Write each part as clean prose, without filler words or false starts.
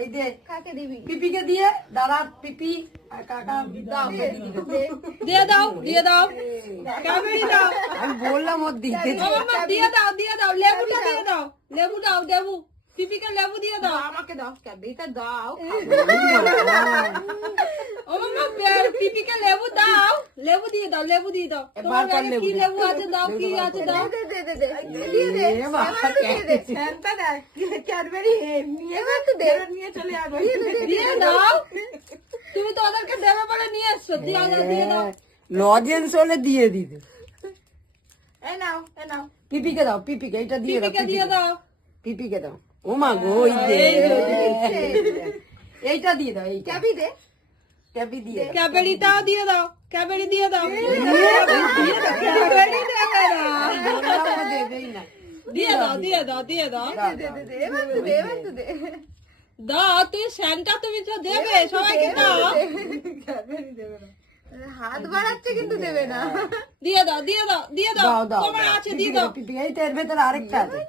এই যে কাকে দিবি? পিপিকে দিয়ে দাদা পিপি আর কাকা দাও দিয়ে দাও দিয়ে দাও ক্যাবেরি দাও আমি বললাম ওর দিতে ও মাম্মা দিয়ে দাও লেবুটা দিয়ে দাও লেবু দাও লেবু পিপিকে লেবু দিয়ে দাও আমাকে দাও, ক্যাবেরিটা দাও। ও মাম্মা পিপিকে লেবু দাও লেবু দিয়ে দাও তোমার ব্যাগে কি লেবু আছে দাও কি আছে দাও দে দে দে দে দিয়ে দে, এ বাবা, এবার তো দিয়ে দে। ফ্যানটা দেয় ক্যাডবেরি নিয়ে এবার তো দে। নিয়ে চলে আসবে দিয়ে দাও তুমি তো ওদেরকে দেবে বলে নিয়ে এসছো দিয়ে দাও লজেন্স হলে দিয়ে দিতে এই নাও, এই নাও। পিপিকে দাও পিপিকে এটা দিয়ে দাও পিপিকে দিয়ে দাও পিপিকে দাও ও মা গো এই যে এইটা দিয়ে দাও এইটা চাবি দে। ট্যাপি দিয়ে দাও ক্যাবেরিটাও দিয়ে দাও ক্যাবেরি দিয়ে দাও ক্যাডবেরি দেবে না বললাম ও দেবেই না দিয়ে দাও দাও, দে দাও। দে দে, এবার তো দে, এবার তো দে। দাও তুই স্যান্টা তুমি তো দেবে সবাইকে দাও হাত বাড়াচ্ছে কিন্তু দেবে না। দিয়ে দাও দাও দাও তোমার দাও। আছে দিয়ে পিপিকে দাও দাও, পিপিকে এইটা এর ভেতরে আরেকটা আছে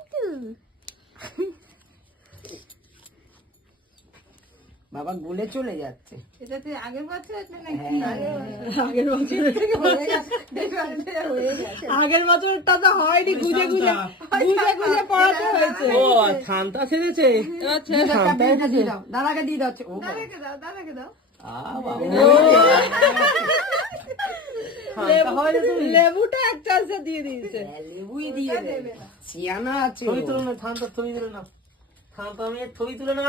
বাবা গুলে চলে যাচ্ছে এটা তুই আগের বছর আছে নাকি? হ্যাঁ। আগের বছর আগের বছরটা তো হয়নি গুজে পড়াতে হয়েছে ও থানটা ছেড়েছে আচ্ছা দিয়ে দাও, ক্যাডবেরিটা দিয়ে দাও দাদাকে দিয়ে দাও ও বাবা। দাদাকে দাও, দাদাকে দাও। বাবা। লেবুটা এক চান্সে দিয়ে দিয়েছে লেবুই দিয়ে দেবে সিয়ানা আছে ছবি ও। তুলে না থানটা ছবি তুলে না থানটা আমি ছবি তুলে না